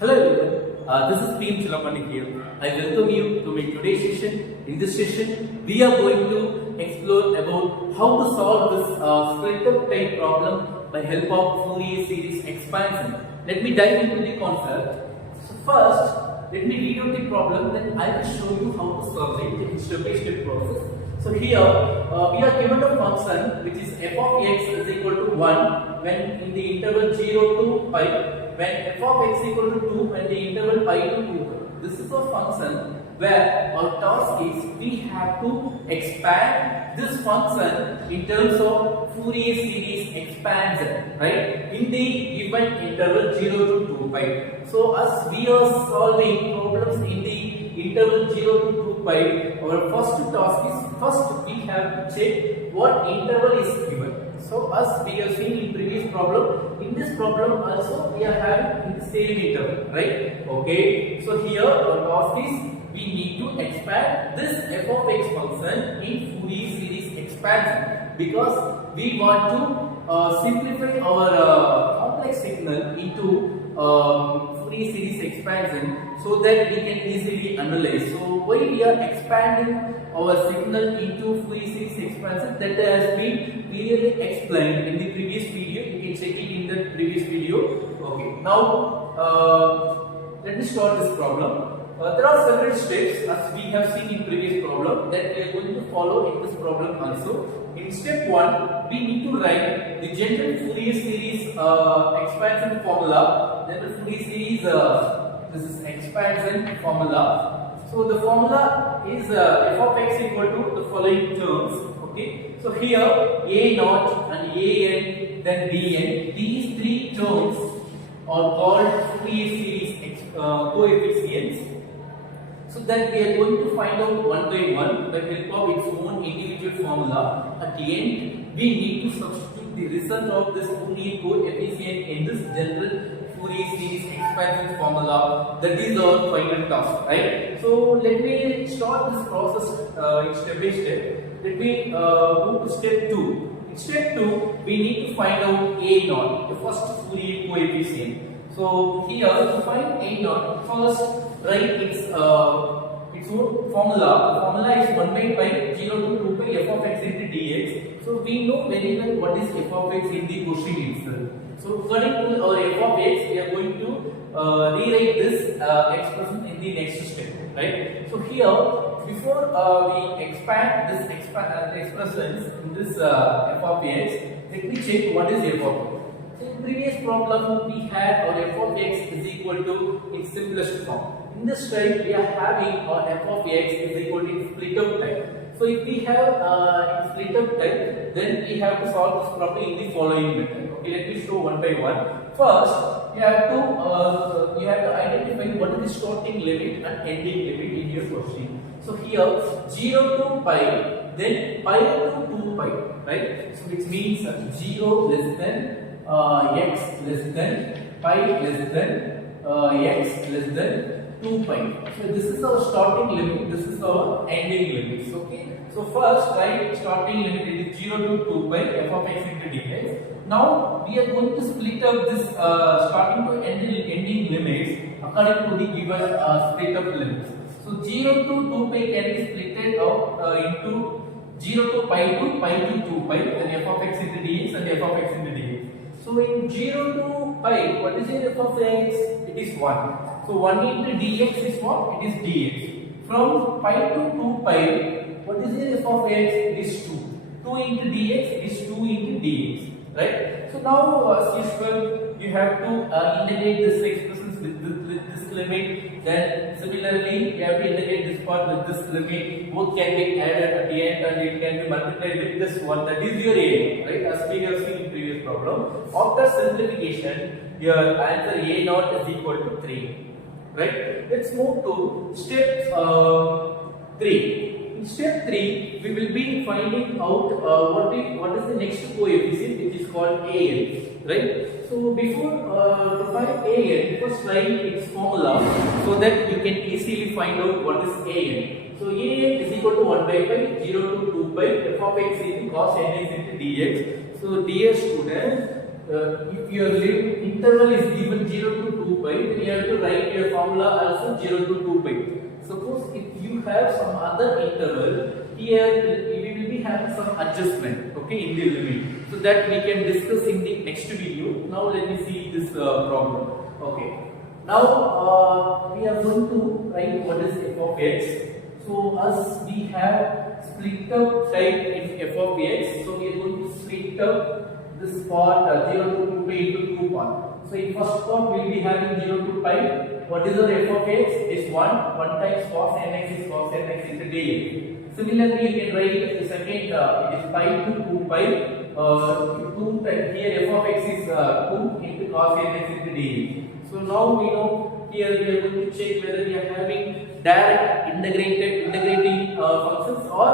Hello everyone, this is P. Chilamani here. I welcome you to my today's session. In this session, we are going to explore about how to solve this split up type problem by help of Fourier series expansion. Let me dive into the concept. So first, let me read out the problem, then I will show you how to solve it in step-by-step process. So here, we are given a function which is f of x is equal to 1 when in the interval 0 to pi, when f of x equal to 2 when the interval pi to 2. This is a function where our task is we have to expand this function in terms of Fourier series expansion, right, in the given interval 0 to 2 pi. So as we are solving problems in the interval 0 to 2 pi, our first task is first we have to check what interval is given. So as we have seen in previous problem, in this problem also we are having in the same interval, right? Okay. So here our task is we need to expand this f of x function in Fourier series expansion because we want to simplify our complex signal into Fourier series expansion so that we can easily analyze. So why we are expanding our signal into Fourier series expansion, that has been clearly explained in the previous video. You can check it in the previous video. Okay. Now let me start this problem. There are several steps as we have seen in previous problem that we are going to follow in this problem also. In step 1, we need to write the general Fourier series expansion formula. General Fourier series, this is expansion formula. So the formula is f of x equal to the following terms. Okay. So here a naught and an then bn, these three terms are called Fourier series coefficients. So that we are going to find out one by one by help of its own individual formula. At the end, we need to substitute the result of this Fourier coefficient in this general Fourier series expansion formula. That is our final task, right? So let me start this process in step by step. Let me move to step 2. In step 2, we need to find out a naught, the first Fourier coefficient. So here to find a naught, first write its own formula. The formula is 1 by pi 0 to 2 pi f of x into dx. So we know very well what is f of x in the question itself. So according to our f of x, we are going to rewrite this expression in the next step, right? So here, before we expand this expressions in this f of x, let me check what is f of x. In previous problem, we had our f of x is equal to its simplest form. In this type, we are having our f of x is equal to split up type. So if we have split up type, then we have to solve this problem in the following method. Okay, let me show one by one. First, you have to identify what is the starting limit and ending limit in your question. So here 0 to pi, then pi to 2 pi, right? So which means 0 less than x less than pi less than x less than 2 pi. So this is our starting limit, this is our ending limits. Okay. So first write starting limit is 0 to 2 pi f of x into dx. Now we are going to split up this starting to ending limits according to the given split up limits. So 0 to 2 pi can be splitted out into 0 to pi to 2 pi, then f of x into dx and f of x into dx. So in 0 to pi, what is the f of x? It is 1. So 1 into dx is what? It is dx. From pi to 2 pi, what is the f of x? It is 2. 2 into dx is 2 into dx. Right? So now as usual, you have to integrate this expressions with this limit. Then similarly, you have to integrate this part with this limit. Both can be added at the end and it can be multiplied with this one. That is your a, right? As we have seen in previous problem. After simplification, your answer a naught is equal to 3. Right? Let's move to step 3. In step 3, we will be finding out what is the next coefficient, which is called an, right? So before to find an, first write its formula so that you can easily find out what is an. So an is equal to 1 by pi 0 to 2 pi f of x into cos nx into dx. So dear students, if your interval is given 0 to 2 pi, then you have to write your formula also 0 to 2 pi. Suppose if you have some other interval, here we will be having some adjustment, okay, in the limit. So that we can discuss in the next video. Now let me see this problem. Okay. Now we are going to write what is f of x. So as we have split up type in f of x, so we are going to split up this part 0 to 2 pi into 2 parts. So in first part we will be having 0 to pi. What is our f of x? Is 1. 1 times cos nx is cos nx into dx. Similarly, you can write the second, it is pi to 2 pi. 2 times, here f of x is 2 into cos nx into dx. So now we know, here we are going to check whether we are having direct integrating functions or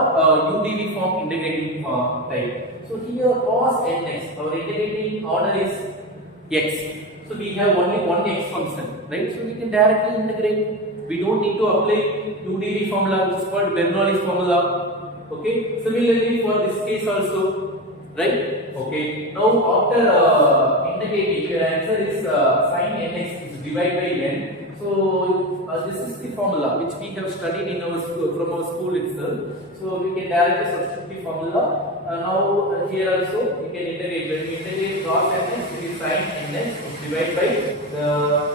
UDV form integrating type. So here cos nx, our integrating order is x. So we have only one x function, right? So we can directly integrate. We don't need to apply UDV formula, which is called Bernoulli's formula. Okay. Similarly for this case also, right? Okay. Now after integrating, your answer is sin nx is divided by n. So this is the formula which we have studied in our school, from our school itself. So we can directly substitute the formula. Now here also we can integrate. When we integrate cos nx, it is sin nx divided by the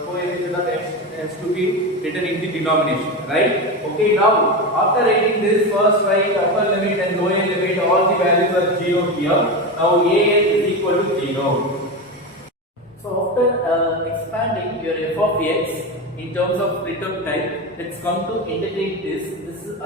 coefficient of x has to be written in the denomination, right? Okay. Now after writing this, first write upper limit and lower limit. All the values are 0 here. Now a is equal to 0. So after expanding your f of x in terms of split up type, let's come to integrate this. This is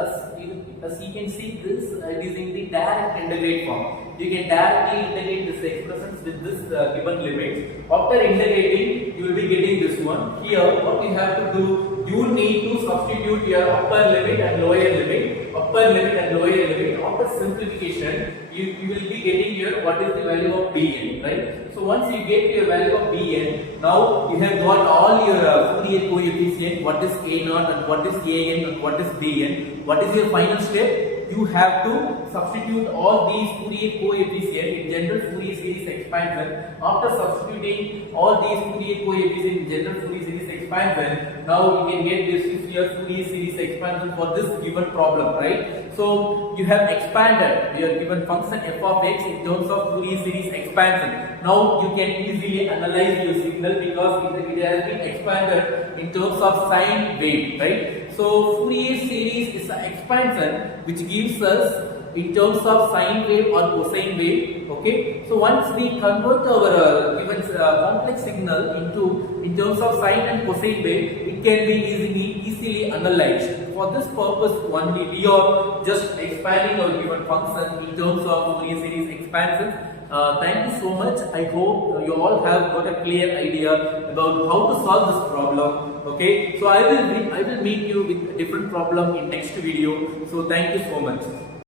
as you can see, this is in the direct integrate form. You can directly integrate this expressions with this given limits. After integrating, you will be getting this one. Here, what you have to do, you need to substitute your upper limit and lower limit. Upper limit and lower limit. After simplification, you will be getting your what is the value of bn, right? So once you get your value of bn, now you have got all your Fourier coefficient. What is a0 and what is an and what is bn. What is your final step? You have to substitute all these Fourier coefficients in general Fourier series expansion. After substituting all these Fourier coefficients in general Fourier series expansion, now we can get this is your Fourier series expansion for this given problem, right? So you have expanded your given function f of x in terms of Fourier series expansion. Now you can easily analyze your signal because it has been expanded in terms of sine wave, right? So Fourier series is an expansion which gives us in terms of sine wave or cosine wave. Okay. So once we convert our given complex signal in terms of sine and cosine wave, it can be easily analyzed. For this purpose only, we are just expanding our given function in terms of Fourier series expansion. Thank you so much. I hope you all have got a clear idea about how to solve this problem. Okay, so I will meet you with a different problem in next video. So thank you so much.